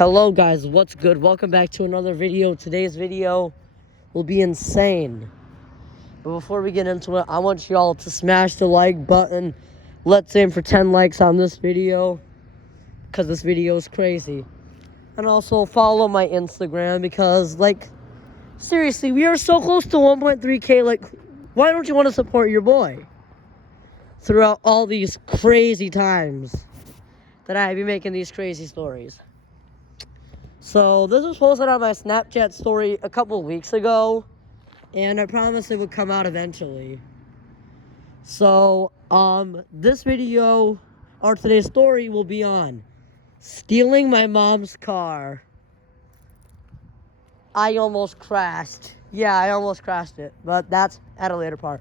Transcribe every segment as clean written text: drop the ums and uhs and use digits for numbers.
Hello guys, what's good? Welcome back to another video. Today's video will be insane. But before we get into it, I want y'all to smash the like button. Let's aim for 10 likes on this video, because this video is crazy. And also follow my Instagram, because seriously, we are so close to 1.3k. Why don't you want to support your boy throughout all these crazy times that I be making these crazy stories? So this was posted on my Snapchat story a couple weeks ago, and I promised it would come out eventually. So this video, or today's story, will be on stealing my mom's car. I almost crashed. Yeah, I almost crashed it, but that's at a later part.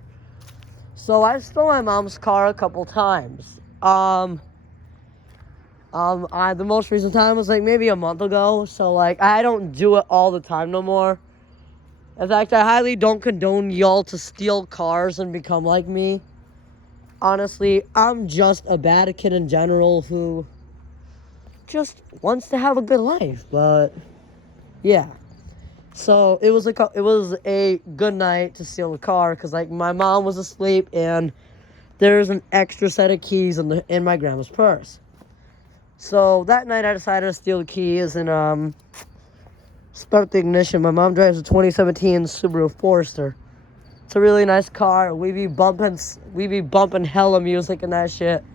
So I stole my mom's car a couple times. The most recent time was maybe a month ago, so I don't do it all the time no more. In fact, I highly don't condone y'all to steal cars and become like me. Honestly, I'm just a bad kid in general who just wants to have a good life, but yeah. So it was a good night to steal the car, because my mom was asleep and there's an extra set of keys in my grandma's purse. So that night I decided to steal the keys and start the ignition. My mom drives a 2017 Subaru Forester. It's a really nice car. We be bumping hella music and that shit.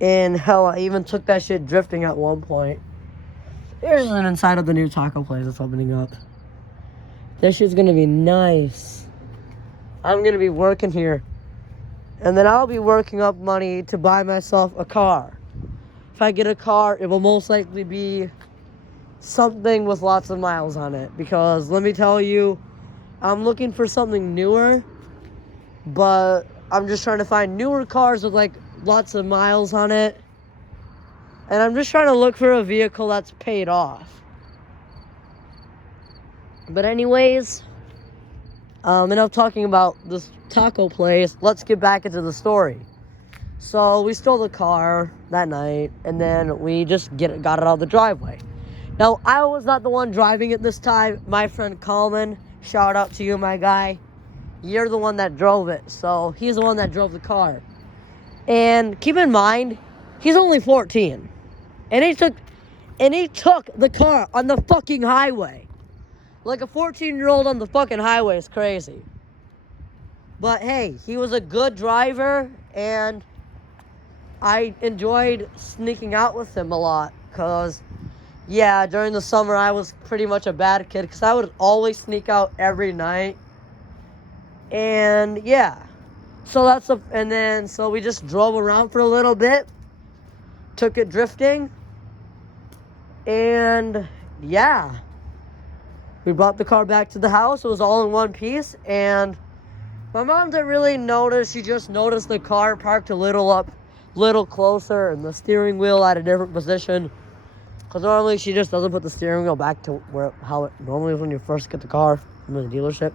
And hell, I even took that shit drifting at one point. Here's an inside of the new taco place that's opening up. This shit's gonna be nice. I'm gonna be working here, and then I'll be working up money to buy myself a car. If I get a car, it will most likely be something with lots of miles on it, because let me tell you, I'm looking for something newer, but I'm just trying to find newer cars with lots of miles on it, and I'm just trying to look for a vehicle that's paid off. But anyways, enough talking about this taco place. Let's get back into the story. So we stole the car that night, and then we just got it out of the driveway. Now, I was not the one driving it this time. My friend Coleman, shout out to you, my guy. You're the one that drove it, so he's the one that drove the car. And keep in mind, he's only 14, and he took the car on the fucking highway. Like a 14-year-old on the fucking highway is crazy. But hey, he was a good driver, and I enjoyed sneaking out with him a lot, because, yeah, during the summer I was pretty much a bad kid, because I would always sneak out every night. And yeah, so so we just drove around for a little bit, took it drifting, and yeah, we brought the car back to the house. It was all in one piece, and my mom didn't really notice. She just noticed the car parked a little closer, and the steering wheel at a different position, because normally she just doesn't put the steering wheel back to how it normally is when you first get the car from the dealership.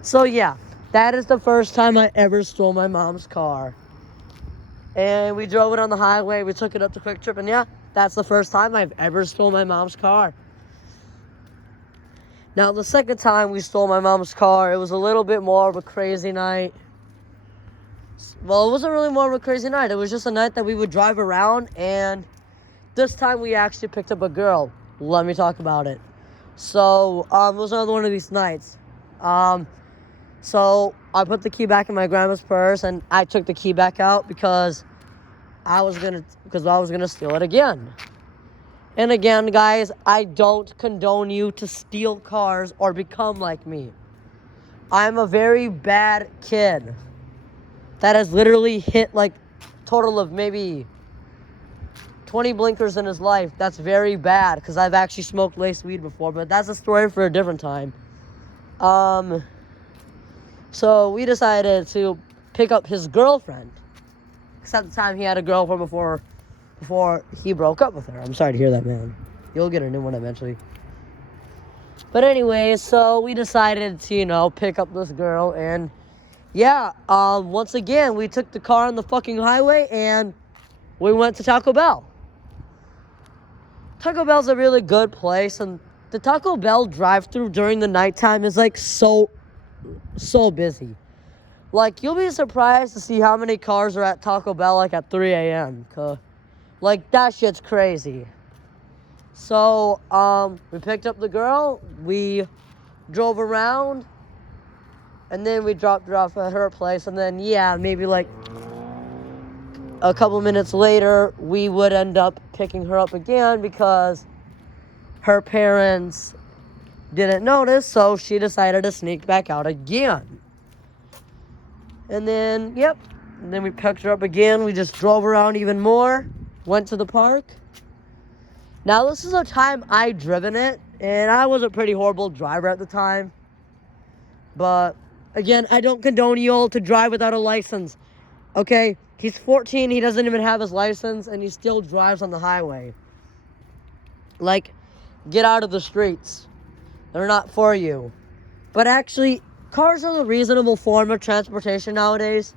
So yeah, that is the first time I ever stole my mom's car. And we drove it on the highway. We took it up to Quick Trip, and yeah, that's the first time I've ever stole my mom's car. Now, the second time we stole my mom's car, it was a little bit more of a crazy night. Well, it wasn't really more of a crazy night. It was just a night that we would drive around, and this time we actually picked up a girl. Let me talk about it. So, it was another one of these nights. So I put the key back in my grandma's purse, and I took the key back out because I was gonna steal it again. And again, guys, I don't condone you to steal cars or become like me. I'm a very bad kid that has literally hit total of maybe 20 blinkers in his life. That's very bad, because I've actually smoked laced weed before, but that's a story for a different time. So we decided to pick up his girlfriend, because at the time he had a girlfriend before he broke up with her. I'm sorry to hear that, man. You'll get a new one eventually. But anyway, so we decided to, pick up this girl, and yeah, once again, we took the car on the fucking highway, and we went to Taco Bell. Taco Bell's a really good place, and the Taco Bell drive-thru during the nighttime is like so busy. Like, you'll be surprised to see how many cars are at Taco Bell like at 3 a.m. Like, that shit's crazy. So, we picked up the girl, we drove around, and then we dropped her off at her place, and then, yeah, maybe like a couple minutes later, we would end up picking her up again because her parents didn't notice, so she decided to sneak back out again. And then, yep, and then we picked her up again. We just drove around even more, went to the park. Now, this is a time I driven it, and I was a pretty horrible driver at the time. But, again, I don't condone you all to drive without a license. Okay? He's 14, he doesn't even have his license, and he still drives on the highway. Like, get out of the streets. They're not for you. But actually, cars are a reasonable form of transportation nowadays.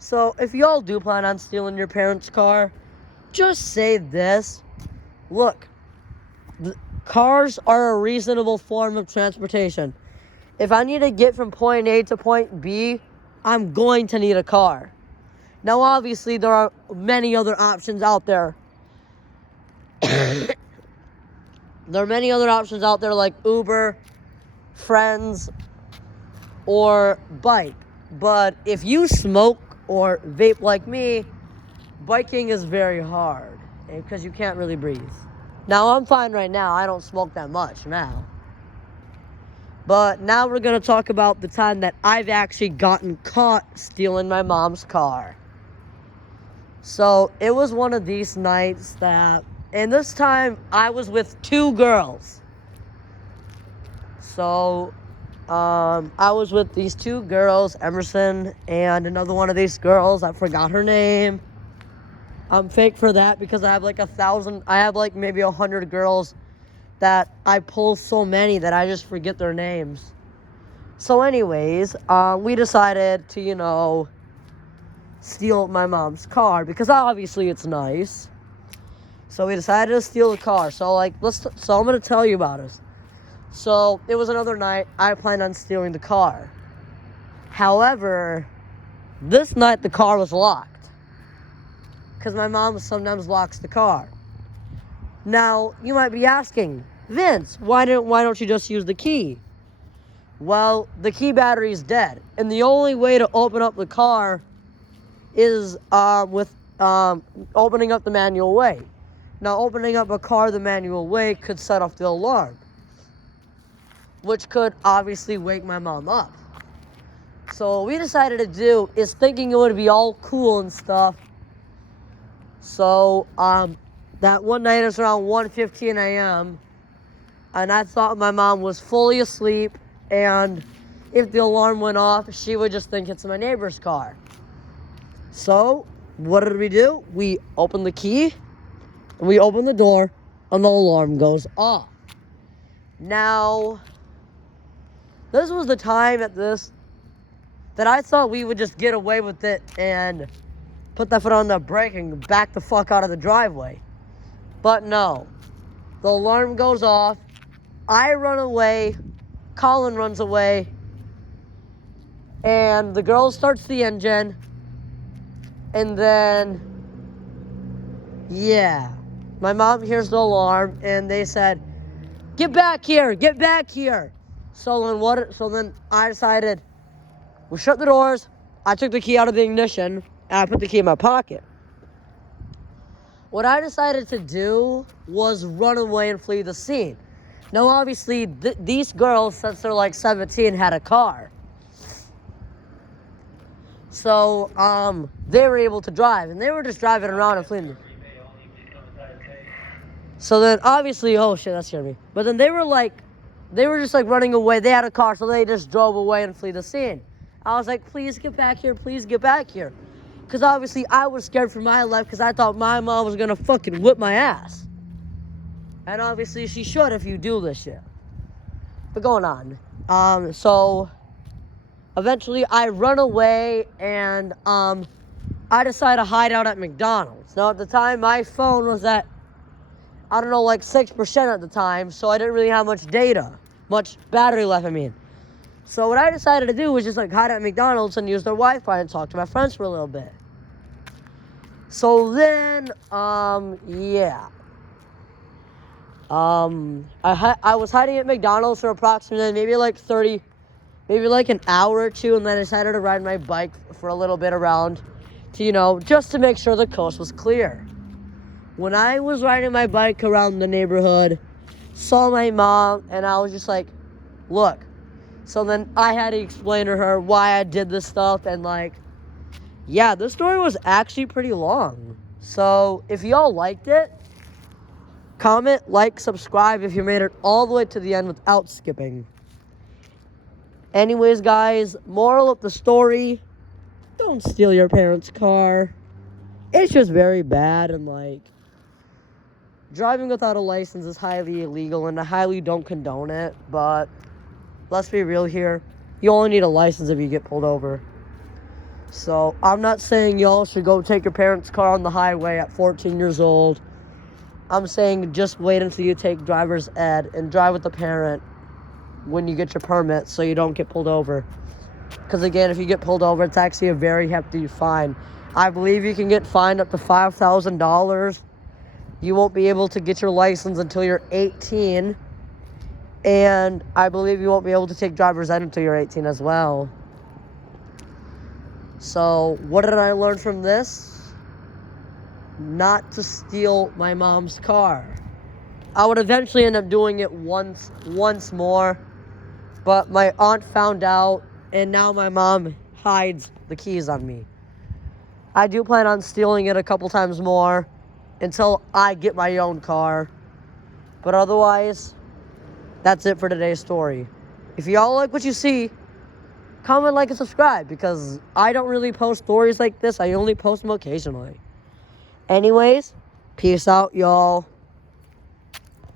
So, if y'all do plan on stealing your parents' car, just say this. Look, cars are a reasonable form of transportation. If I need to get from point A to point B, I'm going to need a car. Now, obviously, there are many other options out there. There are many other options out there like Uber, Friends, or bike. But if you smoke or vape like me, biking is very hard because you can't really breathe. Now, I'm fine right now. I don't smoke that much now. But now we're going to talk about the time that I've actually gotten caught stealing my mom's car. So, it was one of these nights and this time I was with two girls. So, I was with these two girls, Emerson, and another one of these girls. I forgot her name. I'm fake for that because I have like maybe 100 girls that I pull so many that I just forget their names. So anyways, we decided to, steal my mom's car because obviously it's nice. So we decided to steal the car. So I'm going to tell you about this. So it was another night. I planned on stealing the car. However, this night the car was locked. Because my mom sometimes locks the car. Now, you might be asking, Vince, why don't you just use the key? Well, the key battery is dead. And the only way to open up the car is with opening up the manual way. Now, opening up a car the manual way could set off the alarm, which could obviously wake my mom up. So what we decided to do is thinking it would be all cool and stuff. So that one night it was around 1:15 a.m. and I thought my mom was fully asleep, and if the alarm went off, she would just think it's my neighbor's car. So what did we do? We opened the key, and we opened the door, and the alarm goes off. Now, this was the time that I thought we would just get away with it and put that foot on the brake and back the fuck out of the driveway. But no. The alarm goes off. I run away. Colin runs away. And the girl starts the engine. And then, yeah. My mom hears the alarm and they said, "Get back here, get back here." So then I decided, we shut the doors. I took the key out of the ignition, and I put the key in my pocket. What I decided to do was run away and flee the scene. Now, obviously, these girls, since they're like 17, had a car. So, they were able to drive, and they were just driving around and fleeing. So then, obviously, oh shit, that scared me. But then they were just like running away. They had a car, so they just drove away and flee the scene. I was like, please get back here, please get back here. Because obviously I was scared for my life because I thought my mom was going to fucking whip my ass. And obviously she should if you do this shit. But going on. So eventually I run away and I decide to hide out at McDonald's. Now at the time my phone was at I don't know, like 6% at the time, so I didn't really have much battery life, I mean. So what I decided to do was just like hide at McDonald's and use their Wi-Fi and talk to my friends for a little bit. So then, yeah. I was hiding at McDonald's for approximately maybe like an hour or two, and then I decided to ride my bike for a little bit around to, just to make sure the coast was clear. When I was riding my bike around the neighborhood, saw my mom, and I was just like, look. So then I had to explain to her why I did this stuff, and like, yeah, this story was actually pretty long. So if y'all liked it, comment, like, subscribe if you made it all the way to the end without skipping. Anyways, guys, moral of the story, don't steal your parents' car. It's just very bad, and like, driving without a license is highly illegal, and I highly don't condone it, but let's be real here. You only need a license if you get pulled over. So I'm not saying y'all should go take your parents' car on the highway at 14 years old. I'm saying just wait until you take driver's ed and drive with a parent when you get your permit so you don't get pulled over. Because again, if you get pulled over, it's actually a very hefty fine. I believe you can get fined up to $5,000. You won't be able to get your license until you're 18. And I believe you won't be able to take driver's ed until you're 18 as well. So, what did I learn from this? Not to steal my mom's car. I would eventually end up doing it once more. But my aunt found out, and now my mom hides the keys on me. I do plan on stealing it a couple times more until I get my own car. But otherwise, that's it for today's story. If y'all like what you see, comment, like, and subscribe, because I don't really post stories like this. I only post them occasionally. Anyways, peace out, y'all.